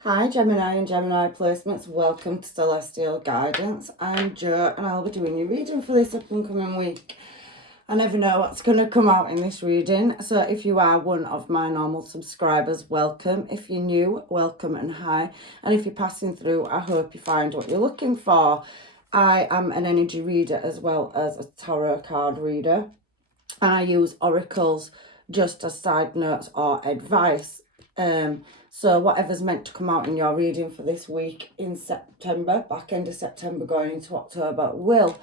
Hi Gemini and Gemini placements, welcome to Celestial Guidance. I'm Jo and I'll be doing your reading for this up and coming week. I never know what's going to come out in this reading, so if you are one of my normal subscribers, welcome. If you're new, welcome and hi. And if you're passing through, I hope you find what you're looking for. I am an energy reader as well as a tarot card reader, and I use oracles just as side notes or advice. So whatever's meant to come out in your reading for this week in September, back end of September going into October, will.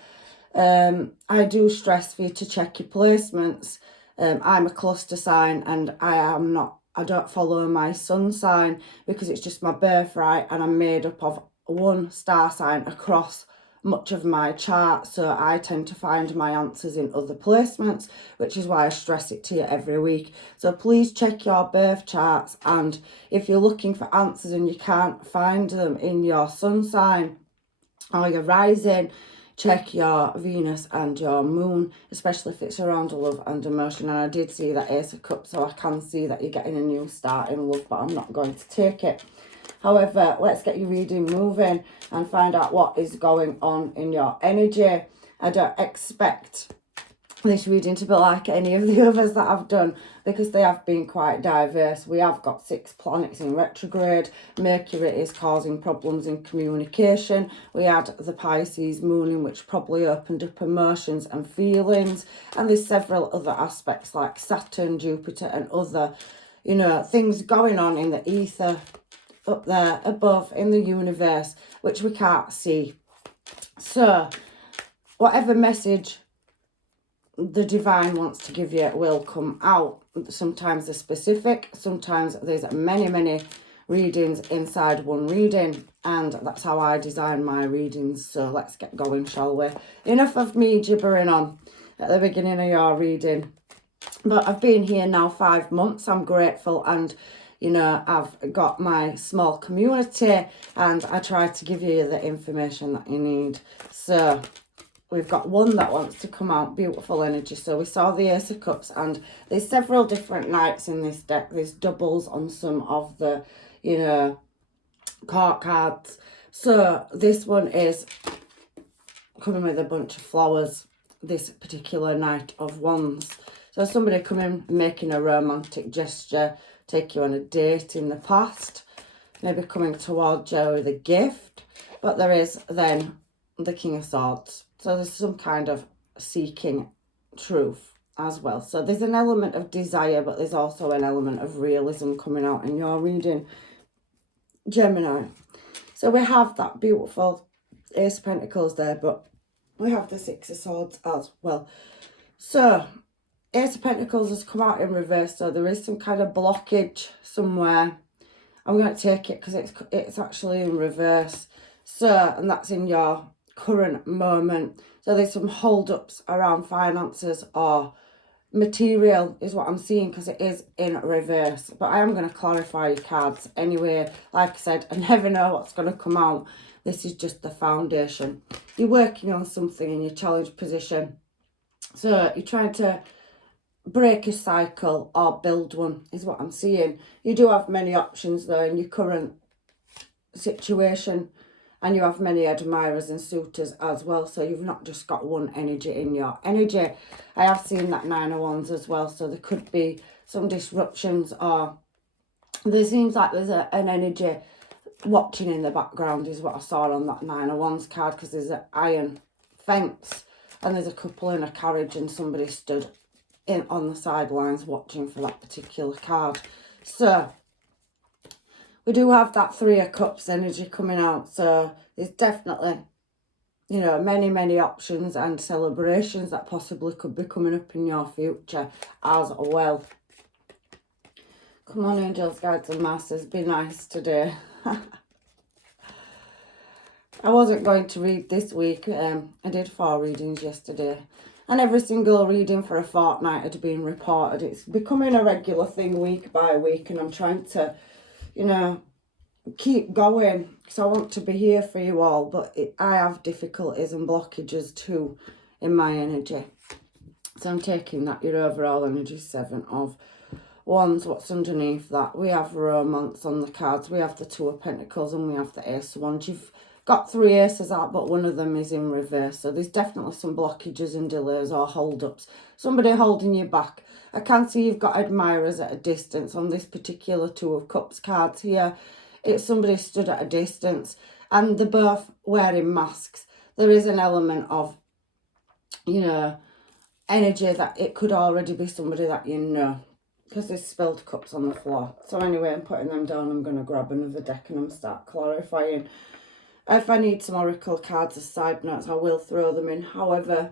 I do stress for you to check your placements. I'm a cluster sign and I don't follow my sun sign because it's just my birthright and I'm made up of one star sign across much of my chart, so I tend to find my answers in other placements, which is why I stress it to you every week. So please check your birth charts, and if you're looking for answers and you can't find them in your sun sign or your rising, check your Venus and your moon, especially if it's around love and emotion. And I did see that Ace of Cups, so I can see that you're getting a new start in love, but I'm not going to take it. However, let's get your reading moving and find out what is going on in your energy. I don't expect this reading to be like any of the others that I've done because they have been quite diverse. We have got 6 planets in retrograde. Mercury is causing problems in communication. We had the Pisces moon in, which probably opened up emotions and feelings. And there's several other aspects like Saturn, Jupiter and other, things going on in the ether up there above in the universe, which we can't see. So whatever message the divine wants to give you will come out. Sometimes they're specific, sometimes there's many readings inside one reading, and that's how I design my readings. So let's get going, shall we? Enough of me gibbering on at the beginning of your reading. But I've been here now 5 months. I'm grateful, and I've got my small community and I try to give you the information that you need. So we've got one that wants to come out, beautiful energy. So we saw the Ace of Cups, and there's several different knights in this deck. There's doubles on some of the, court cards. So this one is coming with a bunch of flowers, this particular Knight of Wands. So somebody coming, making a romantic gesture, take you on a date in the past, maybe coming towards you with a gift. But there is then the King of Swords. So there's some kind of seeking truth as well. So there's an element of desire, but there's also an element of realism coming out in your reading, Gemini. So we have that beautiful Ace of Pentacles there, but we have the Six of Swords as well. So Ace of Pentacles has come out in reverse, so there is some kind of blockage somewhere. I'm going to take it because it's actually in reverse. So, and that's in your current moment. So there's some hold-ups around finances or material is what I'm seeing, because it is in reverse. But I am going to clarify your cards anyway. Like I said, I never know what's going to come out. This is just the foundation. You're working on something in your challenge position. So you're trying to break a cycle or build one is what I'm seeing. You do have many options though in your current situation, and you have many admirers and suitors as well. So you've not just got one energy in your energy. I have seen that Nine of Wands as well. So there could be some disruptions, or there seems like there's an energy watching in the background is what I saw on that Nine of Wands card, because there's an iron fence and there's a couple in a carriage and somebody stood on the sidelines watching for that particular card. So we do have that Three of Cups energy coming out. So there's definitely, many options and celebrations that possibly could be coming up in your future as well. Come on, angels, guides and masters, be nice today. I wasn't going to read this week. I did 4 readings yesterday, and every single reading for a fortnight had been reported. It's becoming a regular thing week by week, and I'm trying to, keep going because I want to be here for you all. But I have difficulties and blockages too in my energy. So I'm taking that your overall energy 7 of Wands, what's underneath that? We have romance on the cards. We have the Two of Pentacles and we have the Ace of Wands. You've got 3 aces out, but one of them is in reverse. So there's definitely some blockages and delays or hold-ups. Somebody holding you back. I can see you've got admirers at a distance on this particular Two of Cups cards here. It's somebody stood at a distance and they're both wearing masks. There is an element of, you know, energy that it could already be somebody that you know, because there's spilled cups on the floor. So anyway, I'm putting them down. I'm going to grab another deck and I'm start clarifying. If I need some oracle cards as side notes, I will throw them in. However,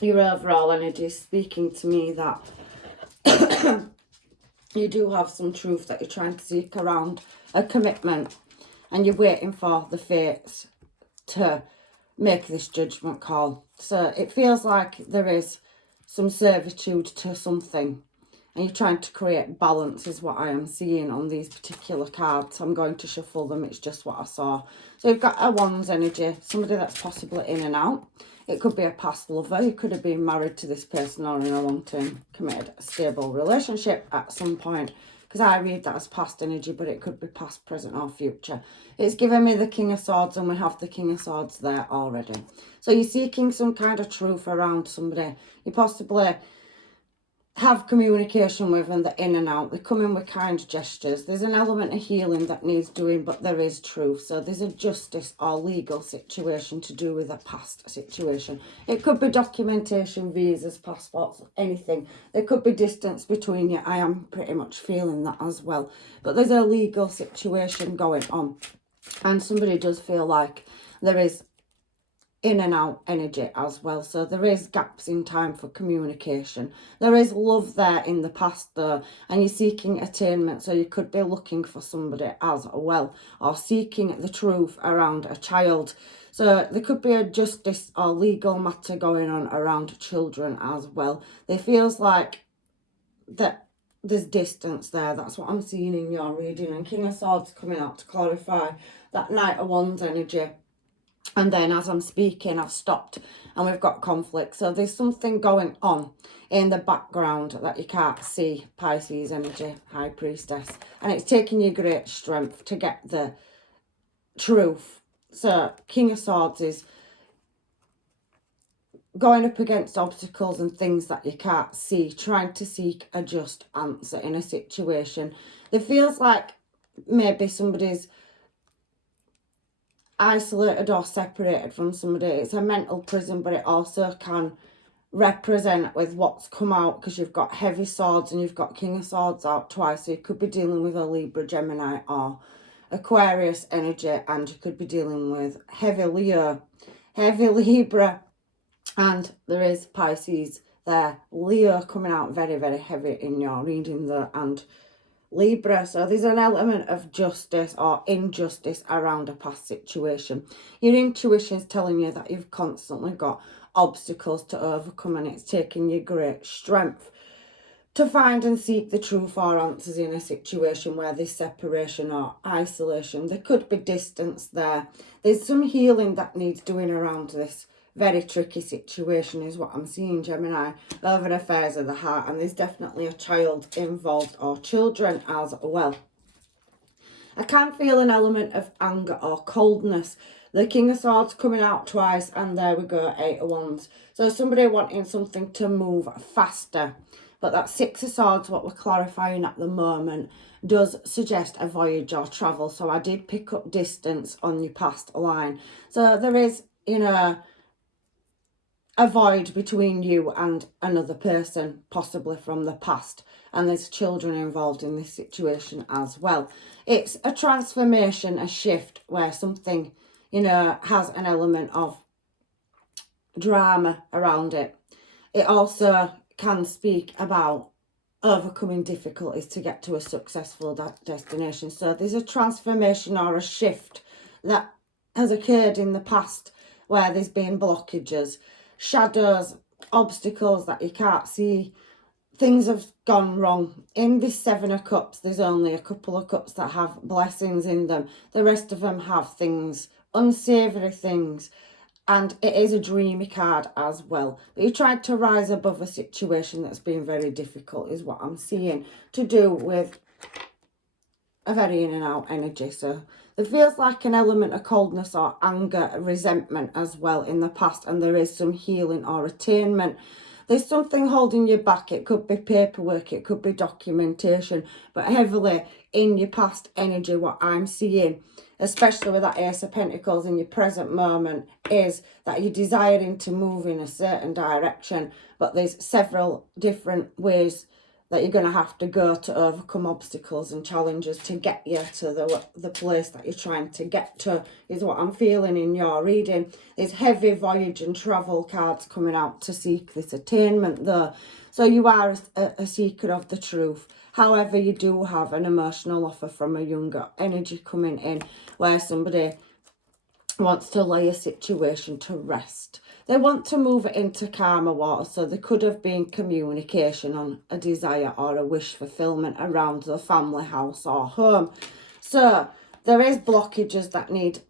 your overall energy is speaking to me that you do have some truth that you're trying to seek around a commitment, and you're waiting for the fates to make this judgment call. So it feels like there is some servitude to something, and you're trying to create balance is what I am seeing on these particular cards. I'm going to shuffle them. It's just what I saw. So you've got a Wands energy, somebody that's possibly in and out. It could be a past lover. You could have been married to this person or in a long-term committed stable relationship at some point, because I read that as past energy, but it could be past, present or future. It's giving me the King of Swords, and we have the King of Swords there already. So you're seeking some kind of truth around somebody. You possibly have communication with, and they're in and out. They come in with kind gestures. There's an element of healing that needs doing, but there is truth. So there's a justice or legal situation to do with a past situation. It could be documentation, visas, passports, anything. There could be distance between you. I am pretty much feeling that as well. But there's a legal situation going on, and somebody does feel like there is in and out energy as well. So there is gaps in time for communication. There is love there in the past though, and you're seeking attainment. So you could be looking for somebody as well, or seeking the truth around a child. So there could be a justice or legal matter going on around children as well. It feels like that there's distance there. That's what I'm seeing in your reading. And King of Swords coming out to clarify that Knight of Wands energy. And then as I'm speaking, I've stopped and we've got conflict. So there's something going on in the background that you can't see. Pisces energy, High Priestess. And it's taking you great strength to get the truth. So King of Swords is going up against obstacles and things that you can't see, trying to seek a just answer in a situation. It feels like maybe somebody's isolated or separated from somebody. It's a mental prison, but it also can represent with what's come out, because you've got heavy swords and you've got King of Swords out twice. So you could be dealing with a Libra, Gemini or Aquarius energy, and you could be dealing with heavy Leo, heavy Libra, and there is Pisces there. Leo coming out very, very heavy in your reading there, and Libra. So there's an element of justice or injustice around a past situation. Your intuition is telling you that you've constantly got obstacles to overcome, and it's taking you great strength to find and seek the truth or answers in a situation where there's separation or isolation. There could be distance there. There's some healing that needs doing around this very tricky situation is what I'm seeing, Gemini, over affairs of the heart. And there's definitely a child involved or children as well. I can feel an element of anger or coldness. The King of Swords coming out twice, and there we go, Eight of Wands. So somebody wanting something to move faster. But that Six of Swords, what we're clarifying at the moment, does suggest a voyage or travel. So I did pick up distance on your past line. So there is, you know, a void between you and another person, possibly from the past. And there's children involved in this situation as well. It's a transformation, a shift where something, you know, has an element of drama around it. It also can speak about overcoming difficulties to get to a successful destination. So there's a transformation or a shift that has occurred in the past where there's been blockages, shadows, obstacles that you can't see. Things have gone wrong. In this Seven of Cups, there's only a couple of cups that have blessings in them. The rest of them have things, unsavoury things, And it is a dreamy card as well. But you tried to rise above a situation that's been very difficult is what I'm seeing, to do with a very in and out energy. So there feels like an element of coldness or anger, resentment as well in the past, and there is some healing or attainment. There's something holding you back. It could be paperwork, it could be documentation, but heavily in your past energy, what I'm seeing, especially with that Ace of Pentacles in your present moment, is that you're desiring to move in a certain direction, but there's several different ways that you're going to have to go to overcome obstacles and challenges to get you to the place that you're trying to get to, is what I'm feeling in your reading. There's heavy voyage and travel cards coming out to seek this attainment though. So you are a seeker of the truth. However, you do have an emotional offer from a younger energy coming in, where somebody wants to lay a situation to rest. They want to move it into calmer water, so there could have been communication on a desire or a wish fulfillment around the family, house or home. So there is blockages that need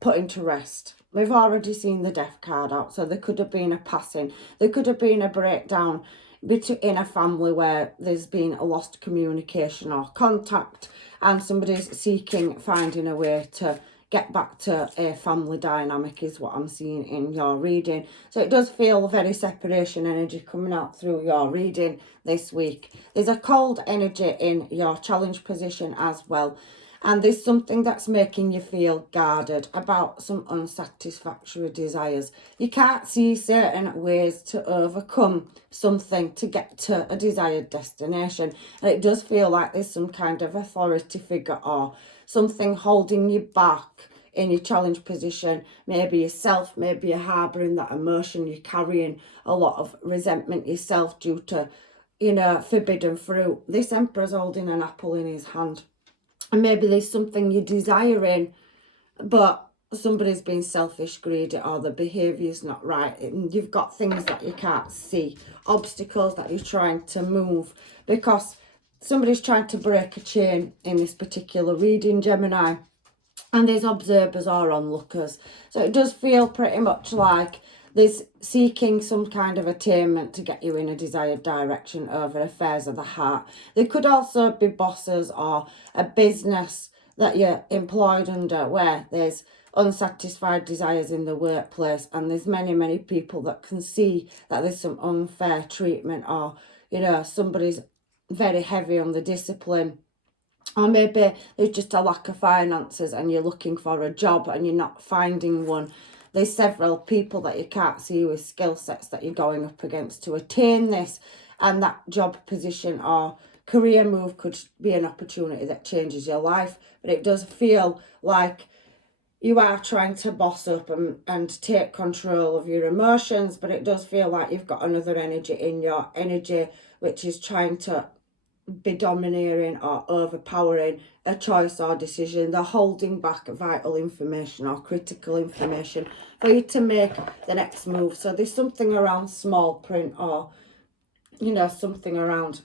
putting to rest. We've already seen the death card out, so there could have been a passing. There could have been a breakdown in a family where there's been a lost communication or contact, and somebody's finding a way to get back to a family dynamic is what I'm seeing in your reading. So it does feel very separation energy coming out through your reading this week. There's a cold energy in your challenge position as well. And there's something that's making you feel guarded about some unsatisfactory desires. You can't see certain ways to overcome something to get to a desired destination. And it does feel like there's some kind of authority figure or something holding you back in your challenge position. Maybe yourself, maybe you're harbouring that emotion, you're carrying a lot of resentment yourself due to, forbidden fruit. This Emperor's holding an apple in his hand. And maybe there's something you're desiring, but somebody's been selfish, greedy, or the behaviour's not right. And you've got things that you can't see, obstacles that you're trying to move, because somebody's trying to break a chain in this particular reading, Gemini. And there's observers or onlookers. So it does feel pretty much like there's seeking some kind of attainment to get you in a desired direction over affairs of the heart. There could also be bosses or a business that you're employed under where there's unsatisfied desires in the workplace, and there's many people that can see that there's some unfair treatment, or somebody's very heavy on the discipline. Or maybe there's just a lack of finances and you're looking for a job and you're not finding one. There's several people that you can't see with skill sets that you're going up against to attain this. And that job position or career move could be an opportunity that changes your life. But it does feel like you are trying to boss up and take control of your emotions. But it does feel like you've got another energy in your energy, which is trying to be domineering or overpowering a choice or decision. They're holding back vital information or critical information for you to make the next move. So there's something around small print, or something around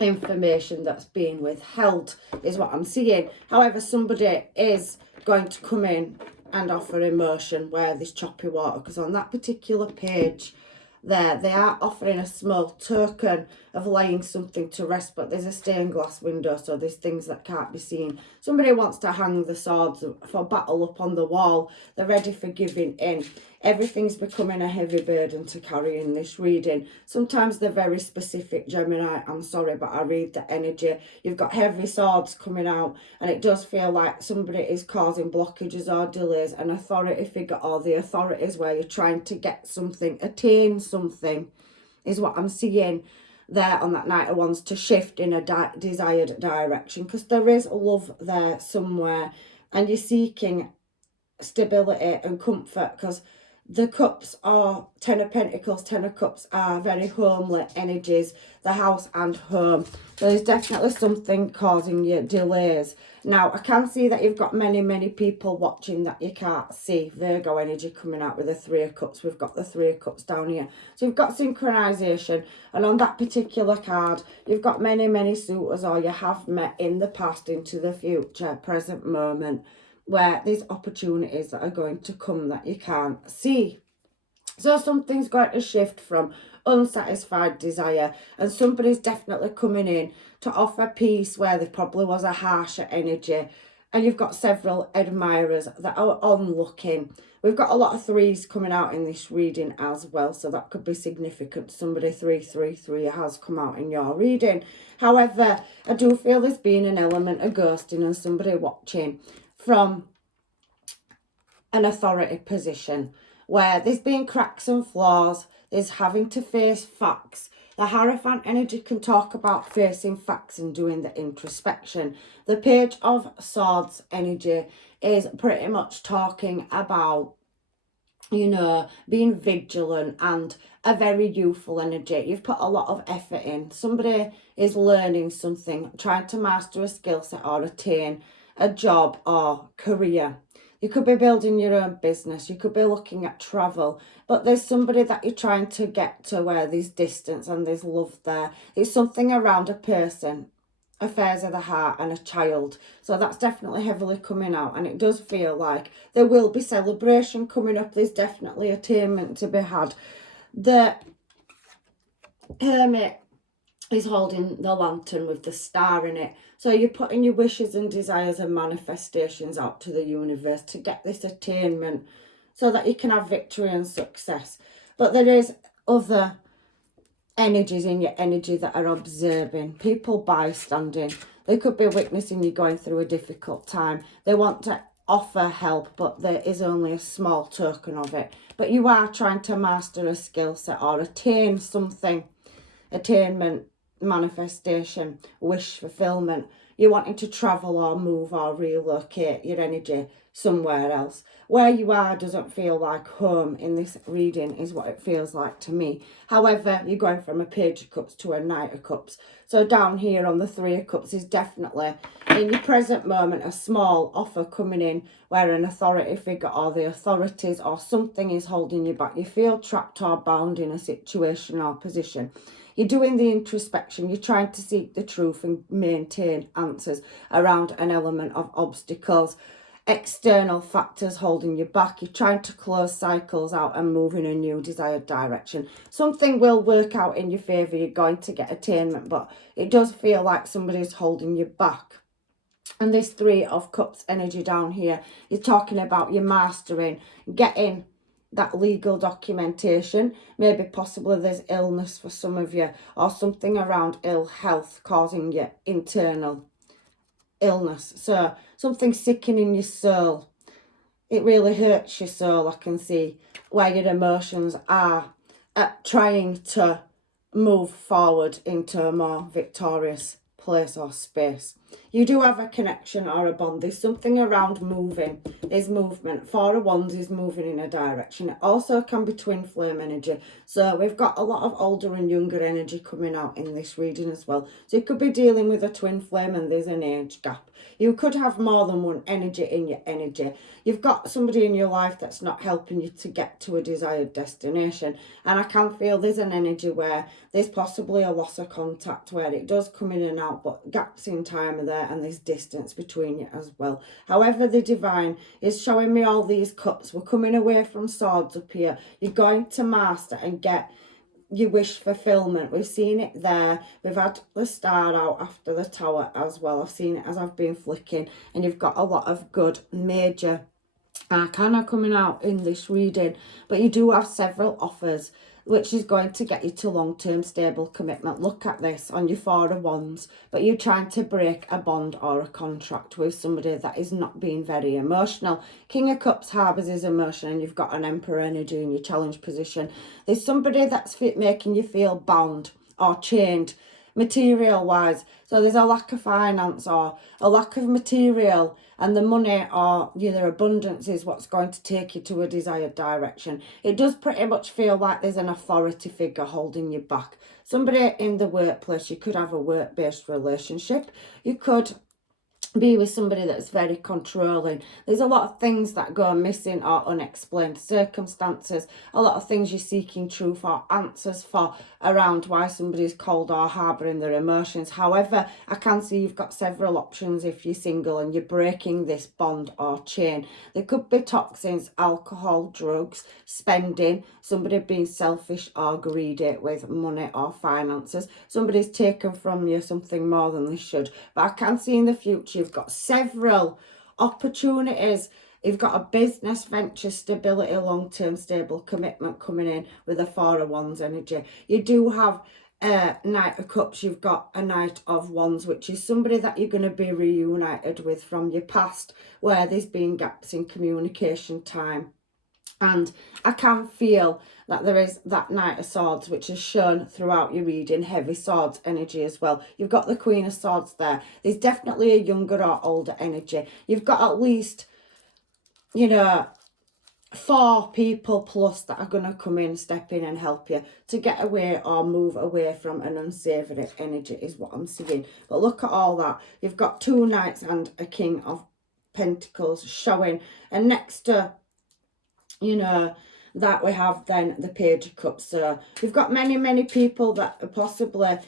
information that's being withheld is what I'm seeing. However, somebody is going to come in and offer emotion where there's choppy water, because on that particular page there, they are offering a small token of laying something to rest, but there's a stained glass window, so there's things that can't be seen. Somebody wants to hang the swords for battle up on the wall. They're ready for giving in. Everything's becoming a heavy burden to carry in this reading. Sometimes they're very specific, Gemini. I'm sorry, but I read the energy. You've got heavy swords coming out, and it does feel like somebody is causing blockages or delays, an authority figure, or the authorities where you're trying to get something, attain something, is what I'm seeing there on that Knight of Wands, to shift in a desired direction, because there is love there somewhere, and you're seeking stability and comfort, because the cups are Ten of Pentacles, Ten of Cups are very homely energies, the house and home. So there's definitely something causing you delays. Now, I can see that you've got many people watching that you can't see. Virgo energy coming out with the Three of Cups. We've got the Three of Cups down here. So you've got synchronization. And on that particular card, you've got many suitors, or you have met in the past, into the future, present moment. where there's opportunities that are going to come that you can't see. So something's going to shift from unsatisfied desire, and somebody's definitely coming in to offer peace where there probably was a harsher energy. And you've got several admirers that are onlooking. We've got a lot of threes coming out in this reading as well, so that could be significant. Somebody 333 has come out in your reading. However, I do feel there's been an element of ghosting and somebody watching from an authority position where there's been cracks and flaws, there's having to face facts. The Hierophant energy can talk about facing facts and doing the introspection. The Page of Swords energy is pretty much talking about, you know, being vigilant and a very youthful energy. You've put a lot of effort in. Somebody is learning something, trying to master a skill set or attain a job or career. You could be building your own business. You could be looking at travel. But there's somebody that you're trying to get to where there's distance and there's love there. It's something around a person, affairs of the heart, and a child. So that's definitely heavily coming out. And it does feel like there will be celebration coming up. There's definitely attainment to be had. The Hermit is holding the lantern with the star in it. So you're putting your wishes and desires and manifestations out to the universe to get this attainment so that you can have victory and success. But there is other energies in your energy that are observing, people bystanding. They could be witnessing you going through a difficult time. They want to offer help, but there is only a small token of it. But you are trying to master a skill set or attain something, attainment, manifestation, wish fulfillment. You're wanting to travel or move or relocate your energy somewhere else. Where you are doesn't feel like home in this reading is what it feels like to me. However, you're going from a Page of Cups to a Knight of Cups. So down here on the Three of Cups is definitely in your present moment a small offer coming in where an authority figure or the authorities or something is holding you back. You feel trapped or bound in a situation or position. You're doing the introspection. You're trying to seek the truth and maintain answers around an element of obstacles, external factors holding you back. You're trying to close cycles out and move in a new desired direction. Something will work out in your favour. You're going to get attainment, but it does feel like somebody's holding you back. And this Three of Cups energy down here, you're talking about your mastering, getting that legal documentation. Maybe possibly there's illness for some of you or something around ill health causing you internal illness. So something sickening your soul. It really hurts your soul, I can see, where your emotions are at trying to move forward into a more victorious place or space. You do have a connection or a bond. There's something around moving. There's movement. Four of Wands is moving in a direction. It also can be twin flame energy. So we've got a lot of older and younger energy coming out in this reading as well. So you could be dealing with a twin flame and there's an age gap. You could have more than one energy in your energy. You've got somebody in your life that's not helping you to get to a desired destination. And I can feel there's an energy where there's possibly a loss of contact where it does come in and out, but gaps in time are there and there's distance between you as well. However, the divine is showing me all these cups. We're coming away from swords up here. You're going to master and get your wish fulfillment. We've seen it there. We've had the star out after the tower as well. I've seen it as I've been flicking, and you've got a lot of good major arcana coming out in this reading. But you do have several offers which is going to get you to long-term stable commitment. Look at this on your Four of Wands, but you're trying to break a bond or a contract with somebody that is not being very emotional. King of Cups harbours his emotion, and you've got an Emperor energy in your challenge position. There's somebody that's making you feel bound or chained material wise. So there's a lack of finance or a lack of material, and the money or your abundance is what's going to take you to a desired direction. It does pretty much feel like there's an authority figure holding you back. Somebody in the workplace. You could have a work-based relationship. You could be with somebody that's very controlling. There's a lot of things that go missing or unexplained circumstances, a lot of things you're seeking truth or answers for around why somebody's cold or harbouring their emotions. However, I can see you've got several options if you're single and you're breaking this bond or chain. There could be toxins, alcohol, drugs, spending, somebody being selfish or greedy with money or finances. Somebody's taken from you something more than they should. But I can see in the future you've got several opportunities. You've got a business venture, stability, long-term stable commitment coming in with a Four of Wands energy. You do have a Knight of Cups. You've got a Knight of Wands, which is somebody that you're going to be reunited with from your past, where there's been gaps in communication time. And I can feel that there is that Knight of Swords, which is shown throughout your reading, heavy swords energy as well. You've got the Queen of Swords there. There's definitely a younger or older energy. You've got at least, you know, 4 people plus that are going to come in, step in and help you to get away or move away from an unsavoury energy is what I'm seeing. But look at all that. You've got 2 Knights and a King of Pentacles showing. And next to, you know, that we have then the Page of Cups. So we've got many people that are possibly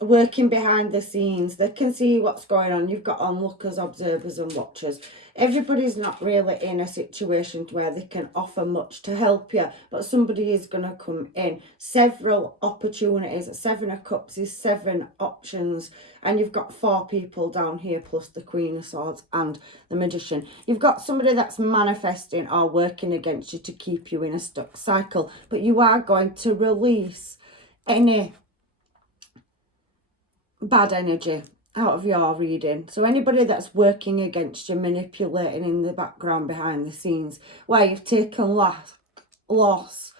working behind the scenes. They can see what's going on. You've got onlookers, observers and watchers. Everybody's not really in a situation where they can offer much to help you, but somebody is going to come in. Several opportunities. 7 of Cups is 7 options, and you've got 4 people down here plus the Queen of Swords and the Magician. You've got somebody that's manifesting or working against you to keep you in a stuck cycle, but you are going to release any bad energy out of your reading. So anybody that's working against you, manipulating in the background behind the scenes, where you've taken loss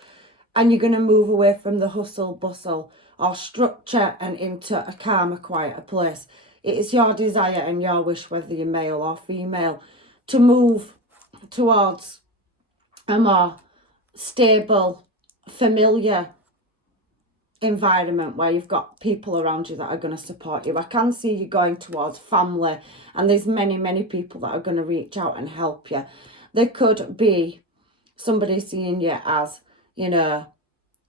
and you're going to move away from the hustle bustle or structure and into a calmer, quieter place. It is your desire and your wish, whether you're male or female, to move towards a more stable, familiar environment where you've got people around you that are going to support you. I can see you going towards family, and there's many people that are going to reach out and help you. There could be somebody seeing you as, you know,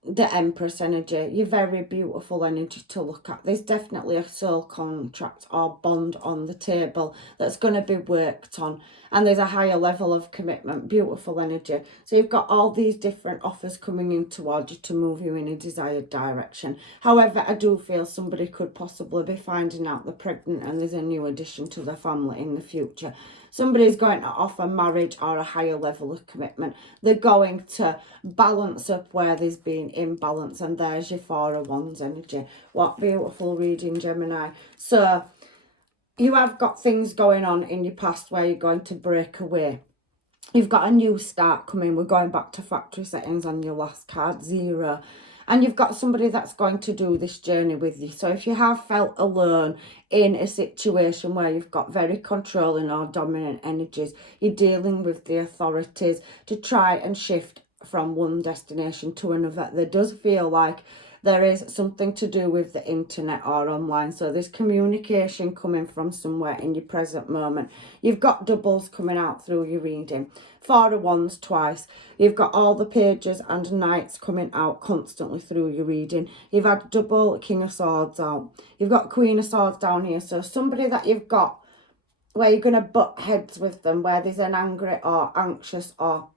the Empress energy. You're very beautiful energy to look at. There's definitely a soul contract or bond on the table that's going to be worked on, and there's a higher level of commitment. Beautiful energy. So you've got all these different offers coming in towards you to move you in a desired direction. However, I do feel somebody could possibly be finding out they're pregnant and there's a new addition to their family in the future. Somebody's going to offer marriage or a higher level of commitment. They're going to balance up where there's been imbalance, and there's your Four of Wands energy. What beautiful reading, Gemini. So you have got things going on in your past where you're going to break away. You've got a new start coming. We're going back to factory settings on your last card, 0. And you've got somebody that's going to do this journey with you. So if you have felt alone in a situation where you've got very controlling or dominant energies, you're dealing with the authorities to try and shift from one destination to another. There does feel like there is something to do with the internet or online. So there's communication coming from somewhere in your present moment. You've got doubles coming out through your reading. 4 of Wands twice. You've got all the Pages and Knights coming out constantly through your reading. You've had double King of Swords out. You've got Queen of Swords down here. So somebody that you've got where you're going to butt heads with them, where there's an angry or anxious or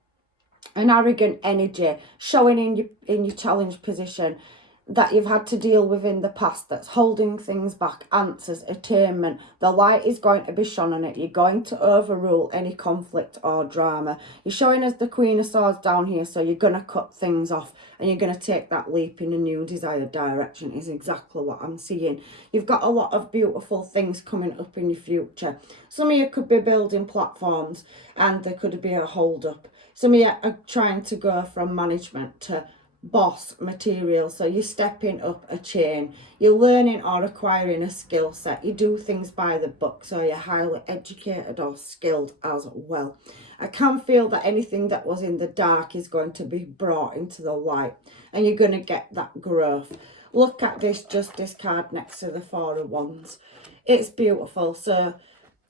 an arrogant energy showing in your challenge position that you've had to deal with in the past, that's holding things back, answers, attainment. The light is going to be shone on it. You're going to overrule any conflict or drama. You're showing us the Queen of Swords down here, so you're going to cut things off and you're going to take that leap in a new desired direction is exactly what I'm seeing. You've got a lot of beautiful things coming up in your future. Some of you could be building platforms and there could be a hold up. Some of you are trying to go from management to boss material, so you're stepping up a chain, you're learning or acquiring a skill set, you do things by the book, so you're highly educated or skilled as well. I can feel that anything that was in the dark is going to be brought into the light and you're going to get that growth. Look at this Justice card next to the 4 of Wands. It's beautiful. So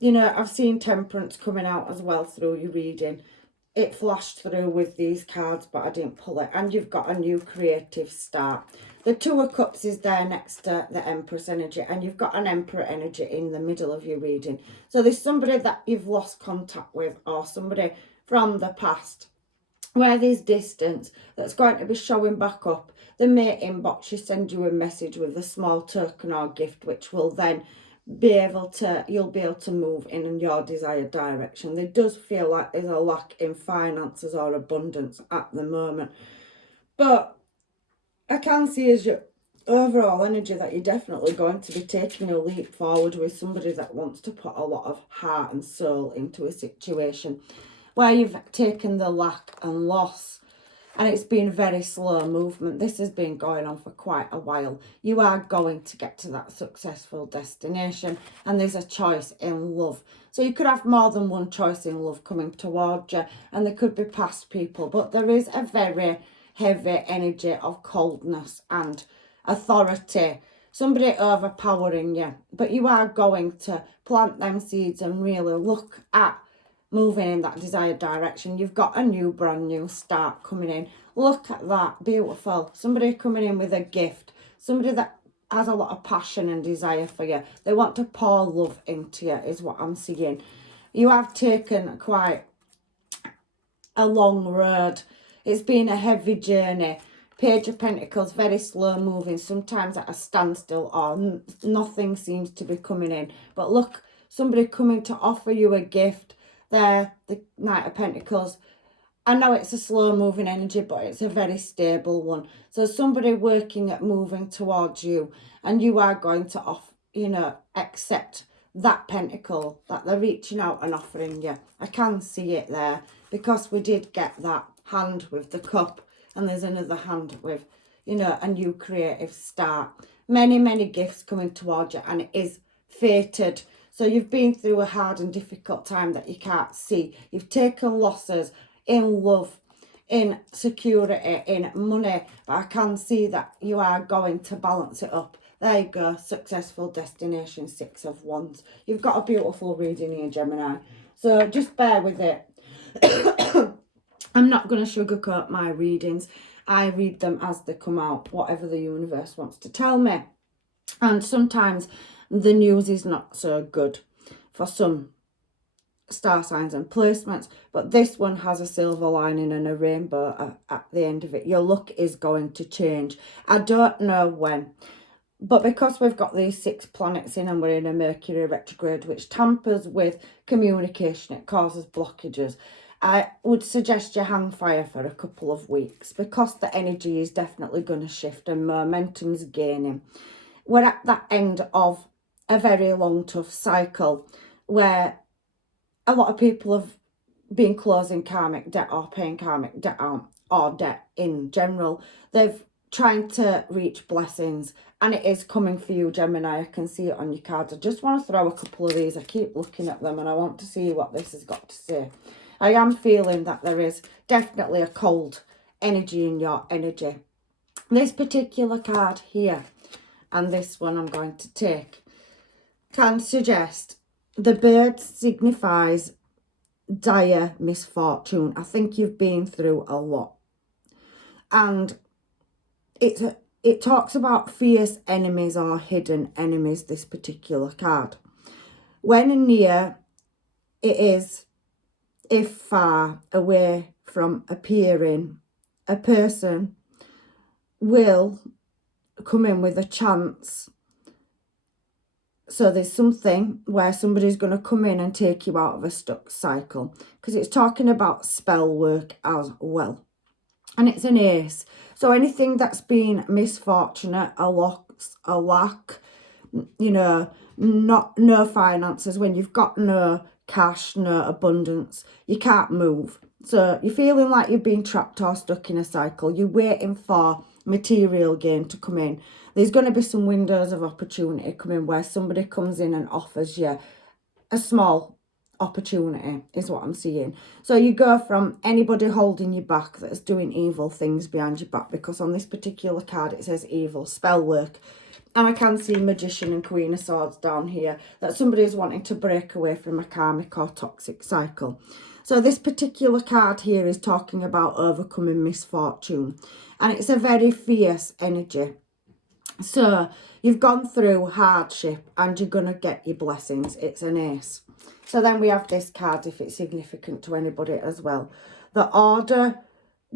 you know, I've seen temperance coming out as well through your reading. It flashed through with these cards, but I didn't pull it. And you've got a new creative start. The Two of Cups is there next to the Empress energy, and you've got an Emperor energy in the middle of your reading. So there's somebody that you've lost contact with, or somebody from the past where there's distance that's going to be showing back up. They may inbox you, send you a message with a small token or gift, which will then you'll be able to move in your desired direction. There does feel like there's a lack in finances or abundance at the moment, but I can see as your overall energy that you're definitely going to be taking a leap forward with somebody that wants to put a lot of heart and soul into a situation where you've taken the lack and loss. And it's been very slow movement. This has been going on for quite a while. You are going to get to that successful destination. And there's a choice in love. So you could have more than one choice in love coming towards you. And there could be past people. But there is a very heavy energy of coldness and authority. Somebody overpowering you. But you are going to plant them seeds and really look at moving in that desired direction. You've got a new, brand new start coming in. Look at that, beautiful. Somebody coming in with a gift. Somebody that has a lot of passion and desire for you. They want to pour love into you, is what I'm seeing. You have taken quite a long road. It's been a heavy journey. Page of Pentacles, very slow moving, sometimes at a standstill, or nothing seems to be coming in. But look, somebody coming to offer you a gift. There, the Knight of Pentacles. I know it's a slow moving energy, but it's a very stable one. So somebody working at moving towards you, and you are going to accept that pentacle that they're reaching out and offering you. I can see it there, because we did get that hand with the cup, and there's another hand with, a new creative start. Many, many gifts coming towards you, and it is fated. So you've been through a hard and difficult time that you can't see. You've taken losses in love, in security, in money. But I can see that you are going to balance it up. There you go. Successful destination, 6 of Wands. You've got a beautiful reading here, Gemini. So just bear with it. I'm not going to sugarcoat my readings. I read them as they come out, whatever the universe wants to tell me. And sometimes the news is not so good for some star signs and placements, but this one has a silver lining and a rainbow at the end of it. Your luck is going to change. I don't know when, but because we've got these 6 planets in and we're in a Mercury retrograde, which tampers with communication, it causes blockages. I would suggest you hang fire for a couple of weeks, because the energy is definitely going to shift and momentum's gaining. We're at that end of a very long, tough cycle where a lot of people have been closing karmic debt or paying karmic debt out, or debt in general. They've trying to reach blessings, and it is coming for you, Gemini. I can see it on your cards. I just want to throw a couple of these. I keep looking at them and I want to see what this has got to say. I am feeling that there is definitely a cold energy in your energy. This particular card here and this one I'm going to take can suggest the bird signifies dire misfortune. I think you've been through a lot, and it talks about fierce enemies or hidden enemies, this particular card. When near, it is, if far away from appearing, a person will come in with a chance. So there's something where somebody's going to come in and take you out of a stuck cycle, because it's talking about spell work as well. And it's an ace. So anything that's been misfortunate, a lack, no finances, when you've got no cash, no abundance, you can't move. So you're feeling like you've been trapped or stuck in a cycle. You're waiting for material gain to come in. There's going to be some windows of opportunity coming where somebody comes in and offers you a small opportunity is what I'm seeing. So you go from anybody holding you back that's doing evil things behind your back, because on this particular card it says evil, spell work. And I can see Magician and Queen of Swords down here, that somebody is wanting to break away from a karmic or toxic cycle. So this particular card here is talking about overcoming misfortune. And it's a very fierce energy. So you've gone through hardship and you're going to get your blessings. It's an ace. So then we have this card, if it's significant to anybody as well. The Order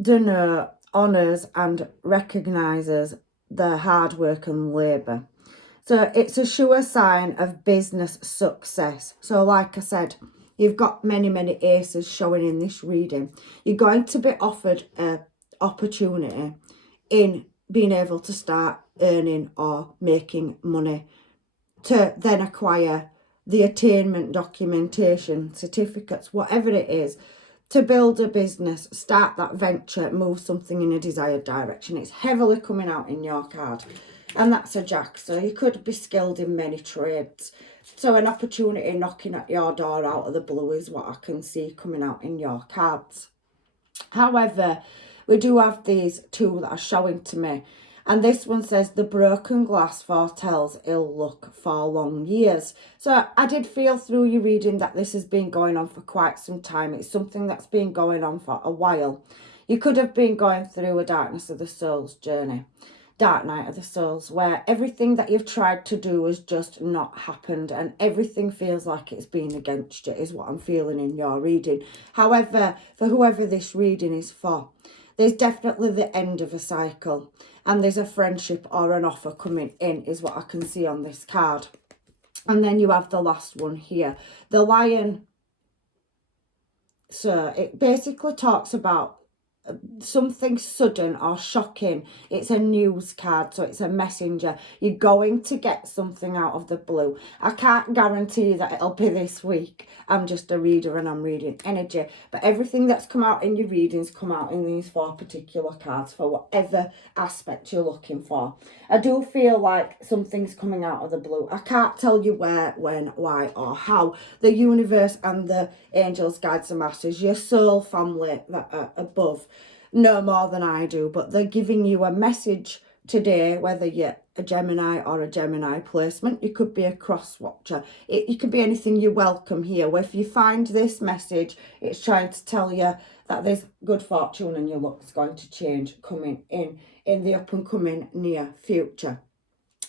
d'Honneur honours and recognises the hard work and labour. So it's a sure sign of business success. So like I said, you've got many, many aces showing in this reading. You're going to be offered an opportunity in being able to start earning or making money to then acquire the attainment documentation, certificates, whatever it is, to build a business, start that venture, move something in a desired direction. It's heavily coming out in your card. And that's a Jack. So you could be skilled in many trades. So an opportunity knocking at your door out of the blue is what I can see coming out in your cards. However, we do have these two that are showing to me. And this one says, the broken glass foretells ill luck for long years. So I did feel through your reading that this has been going on for quite some time. It's something that's been going on for a while. You could have been going through a darkness of the soul's journey, dark night of the souls, where everything that you've tried to do has just not happened and everything feels like it's been against you, is what I'm feeling in your reading. However, for whoever this reading is for, there's definitely the end of a cycle and there's a friendship or an offer coming in, is what I can see on this card. And then you have the last one here, the Lion. So it basically talks about something sudden or shocking. It's a news card, so it's a messenger. You're going to get something out of the blue. I can't guarantee that it'll be this week. I'm just a reader and I'm reading energy, but everything that's come out in your readings come out in these four particular cards for whatever aspect you're looking for. I do feel like something's coming out of the blue. I can't tell you where, when, why or how. The universe and the angels, guides and masters, your soul family that are above, know more than I do, but they're giving you a message today, whether you're a Gemini or a Gemini placement. You could be a cross watcher. It could be anything. You're welcome here. If you find this message, it's trying to tell you that there's good fortune and your luck's going to change coming in the up and coming near future.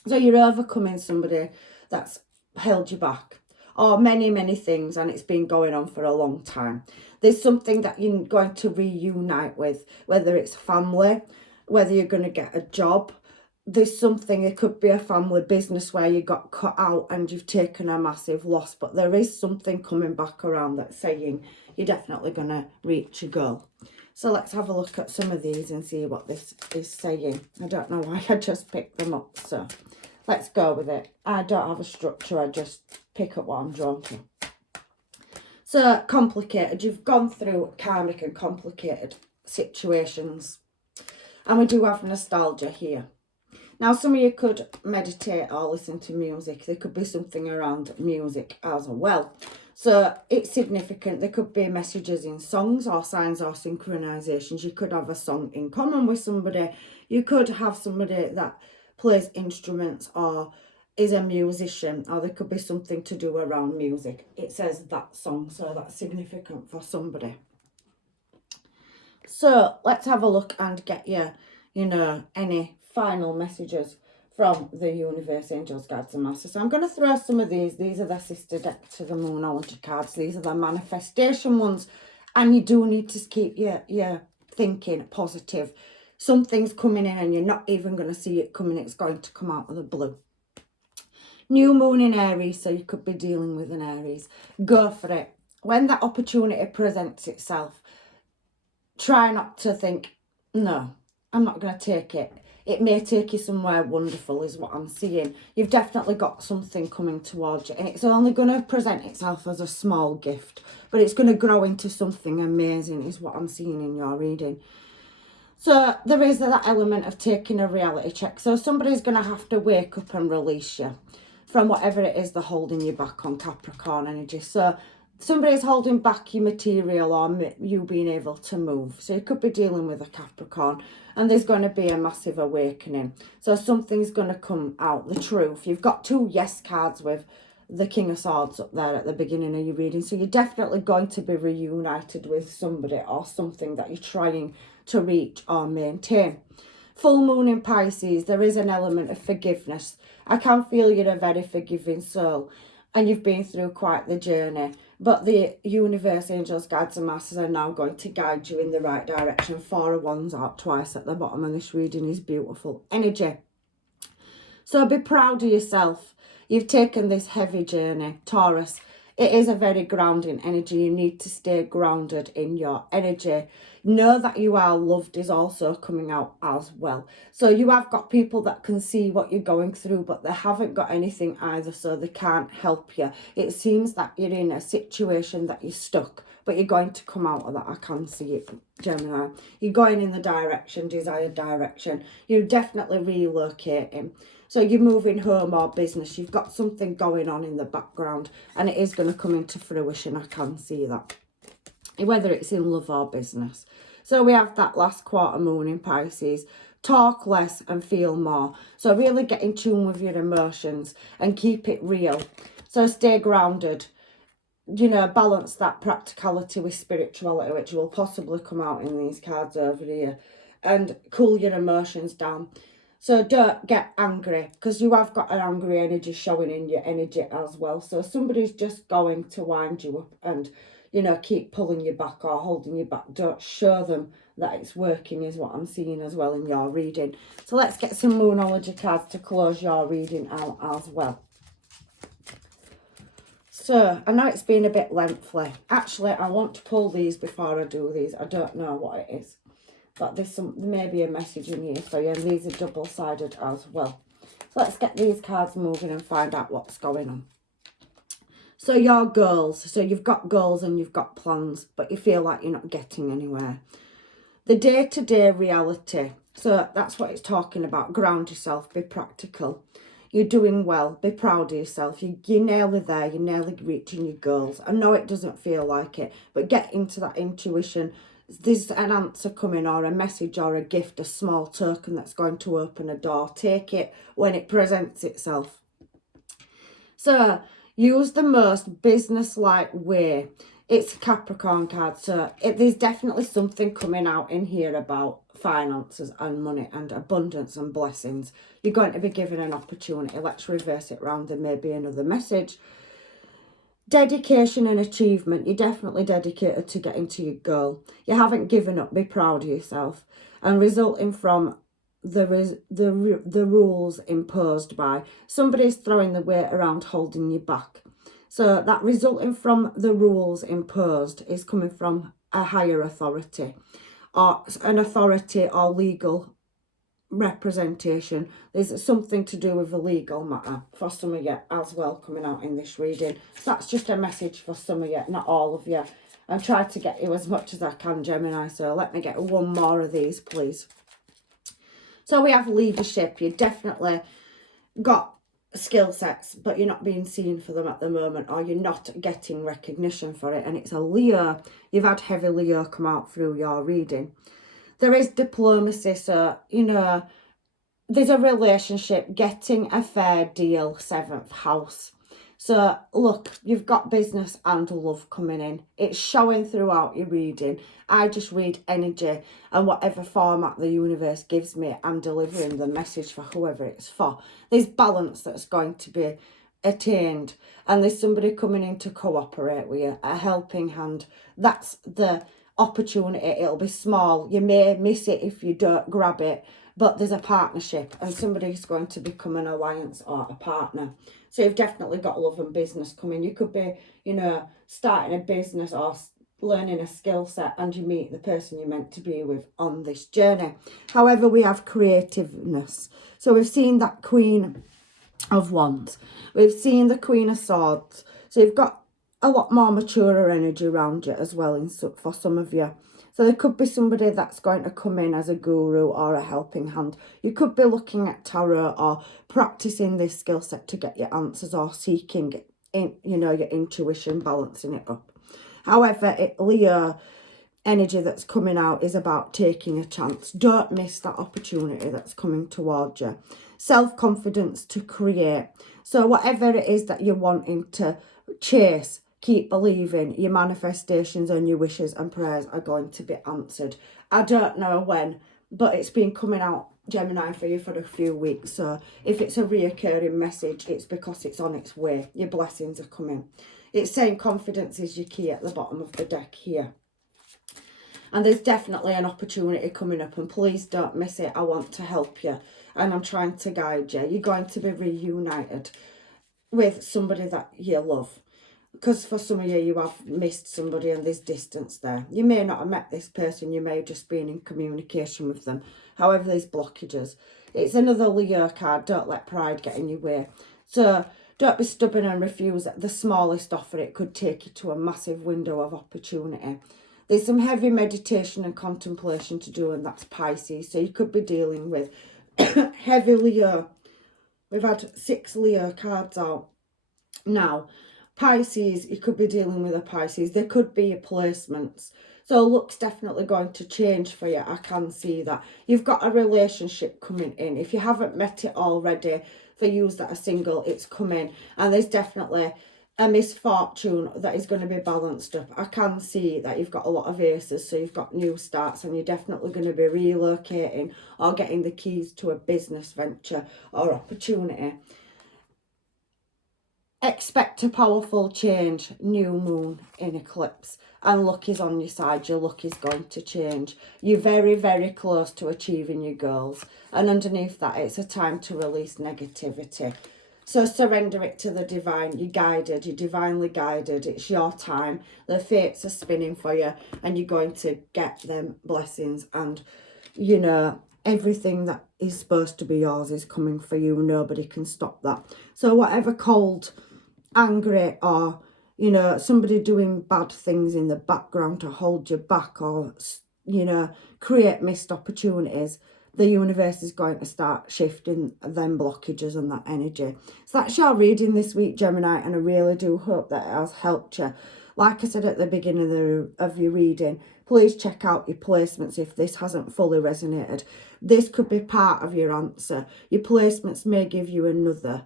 So you're overcoming somebody that's held you back, or many, many things, and it's been going on for a long time. There's something that you're going to reunite with, whether it's family, whether you're going to get a job. There's something, it could be a family business where you got cut out and you've taken a massive loss, but there is something coming back around that's saying you're definitely going to reach your goal. So let's have a look at some of these and see what this is saying. I don't know why I just picked them up, so let's go with it. I don't have a structure, I just pick up what I'm drawn to. So, complicated. You've gone through karmic and complicated situations. And we do have nostalgia here. Now, some of you could meditate or listen to music. There could be something around music as well. So, it's significant. There could be messages in songs or signs or synchronizations. You could have a song in common with somebody. You could have somebody that plays instruments or is a musician, or there could be something to do around music. It says that song, so that's significant for somebody. So let's have a look and get you, any final messages from the universe, angels, guides and masters. So I'm going to throw some of these. These are the sister deck to the Moonology cards. These are the manifestation ones, and you do need to keep your thinking positive. Something's coming in and you're not even going to see it coming. It's going to come out of the blue. New moon in Aries, so you could be dealing with an Aries. Go for it. When that opportunity presents itself, try not to think, no, I'm not going to take it. It may take you somewhere wonderful, is what I'm seeing. You've definitely got something coming towards you, and it's only going to present itself as a small gift, but it's going to grow into something amazing, is what I'm seeing in your reading. So there is that element of taking a reality check. So somebody's going to have to wake up and release you from whatever it is they're holding you back on, Capricorn energy. So somebody's holding back your material or you being able to move. So you could be dealing with a Capricorn, and there's going to be a massive awakening. So something's going to come out, the truth. You've got 2 yes cards with the King of Swords up there at the beginning of your reading. So you're definitely going to be reunited with somebody or something that you're trying to reach or maintain. Full moon in Pisces, there is an element of forgiveness. I can feel you're a very forgiving soul and you've been through quite the journey. But the universe, angels, guides and masters are now going to guide you in the right direction. 4 of Wands out twice at the bottom of this reading is beautiful energy. So be proud of yourself. You've taken this heavy journey, Taurus. It is a very grounding energy. You need to stay grounded in your energy. Know that you are loved is also coming out as well. So you have got people that can see what you're going through, but they haven't got anything either, so they can't help you. It seems that you're in a situation that you're stuck, but you're going to come out of that. I can see it, Gemini. You're going in the direction, desired direction. You're definitely relocating. So you're moving home or business. You've got something going on in the background and it is going to come into fruition. I can see that. Whether it's in love or business. So we have that last quarter moon in Pisces. Talk less and feel more. So really get in tune with your emotions and keep it real. So stay grounded. You know, balance that practicality with spirituality, which will possibly come out in these cards over here. And cool your emotions down. So don't get angry, because you have got an angry energy showing in your energy as well. So somebody's just going to wind you up and, you know, keep pulling you back or holding you back. Don't show them that it's working is what I'm seeing as well in your reading. So let's get some Moonology cards to close your reading out as well. So I know it's been a bit lengthy. Actually, I want to pull these before I do these. I don't know what it is. But there may be a message in here for you, and these are double-sided as well. So let's get these cards moving and find out what's going on. So your goals. So you've got goals and you've got plans, but you feel like you're not getting anywhere. The day-to-day reality. So that's what it's talking about. Ground yourself. Be practical. You're doing well. Be proud of yourself. You're nearly there. You're nearly reaching your goals. I know it doesn't feel like it, but get into that intuition. There's an answer coming or a message or a gift, a small token that's going to open a door. Take it when it presents itself. So use the most business-like way. It's a Capricorn card, so there's definitely something coming out in here about finances and money and abundance and blessings. You're going to be given an opportunity. Let's reverse it round. There may be another message. Dedication and achievement. You're definitely dedicated to getting to your goal. You haven't given up. Be proud of yourself. And resulting from the rules imposed by somebody's throwing the weight around, holding you back. So that resulting from the rules imposed is coming from a higher authority or an authority or legal representation. There's something to do with a legal matter for some of you as well coming out in this reading. So that's just a message for some of you, not all of you. I'm trying to get you as much as I can, Gemini, so let me get one more of these, please. So we have leadership. You definitely got skill sets, but you're not being seen for them at the moment, or you're not getting recognition for it, and it's a Leo. You've had heavy Leo come out through your reading. There is diplomacy, so, you know, there's a relationship, getting a fair deal, 7th house. So, look, you've got business and love coming in. It's showing throughout your reading. I just read energy, and whatever format the universe gives me, I'm delivering the message for whoever it's for. There's balance that's going to be attained, and there's somebody coming in to cooperate with you, a helping hand. That's the opportunity. It'll be small. You may miss it if you don't grab it, but there's a partnership and somebody's going to become an alliance or a partner. So you've definitely got love and business coming. You could be, you know, starting a business or learning a skill set, and you meet the person you're meant to be with on this journey. However, we have creativeness. So we've seen that Queen of Wands. We've seen the Queen of Swords. So you've got a lot more mature energy around you as well for some of you. So there could be somebody that's going to come in as a guru or a helping hand. You could be looking at tarot or practicing this skill set to get your answers or seeking your intuition, balancing it up. However, Leo energy that's coming out is about taking a chance. Don't miss that opportunity that's coming towards you. Self-confidence to create. So whatever it is that you're wanting to chase, keep believing. Your manifestations and your wishes and prayers are going to be answered. I don't know when, but it's been coming out, Gemini, for you for a few weeks. So if it's a reoccurring message, it's because it's on its way. Your blessings are coming. It's saying confidence is your key at the bottom of the deck here. And there's definitely an opportunity coming up, and please don't miss it. I want to help you and I'm trying to guide you. You're going to be reunited with somebody that you love. Because for some of you, you have missed somebody and there's distance there. You may not have met this person. You may have just been in communication with them. However, there's blockages. It's another Leo card. Don't let pride get in your way. So don't be stubborn and refuse the smallest offer. It could take you to a massive window of opportunity. There's some heavy meditation and contemplation to do, and that's Pisces. So you could be dealing with heavy Leo. We've had 6 Leo cards out. Now, Pisces, you could be dealing with a Pisces. There could be placements. So look's definitely going to change for you. I can see that. You've got a relationship coming in. If you haven't met it already, for you that are single, it's coming. And there's definitely a misfortune that is going to be balanced up. I can see that you've got a lot of aces, so you've got new starts, and you're definitely going to be relocating or getting the keys to a business venture or opportunity. Expect a powerful change, new moon in eclipse, and luck is on your side. Your luck is going to change. You're very, very close to achieving your goals, and underneath that, it's a time to release negativity. So surrender it to the divine. You're guided. You're divinely guided. It's your time. The fates are spinning for you, and you're going to get them blessings. And, everything that is supposed to be yours is coming for you. Nobody can stop that. So whatever cold, angry, or, somebody doing bad things in the background to hold you back or, create missed opportunities, the universe is going to start shifting them blockages and that energy. So that's your reading this week, Gemini, and I really do hope that it has helped you. Like I said at the beginning of your reading, please check out your placements if this hasn't fully resonated. This could be part of your answer. Your placements may give you another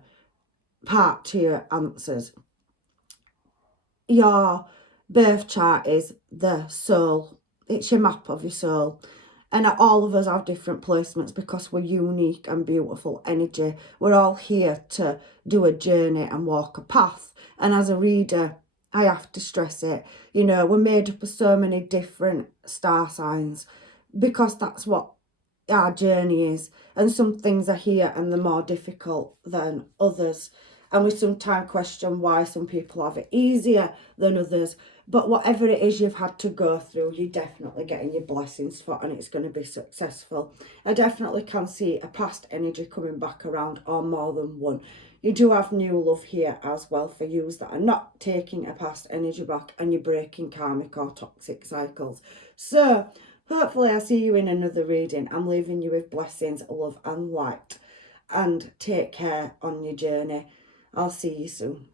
part to your answers. Your birth chart is the soul. It's your map of your soul. And all of us have different placements because we're unique and beautiful energy. We're all here to do a journey and walk a path. And as a reader, I have to stress it. We're made up of so many different star signs because that's what our journey is. And some things are here and they're more difficult than others. And we sometimes question why some people have it easier than others. But whatever it is you've had to go through, you're definitely getting your blessings for, and it's going to be successful. I definitely can see a past energy coming back around, or more than one. You do have new love here as well for you that are not taking a past energy back, and you're breaking karmic or toxic cycles. So hopefully I see you in another reading. I'm leaving you with blessings, love and light. And take care on your journey. I'll see you soon.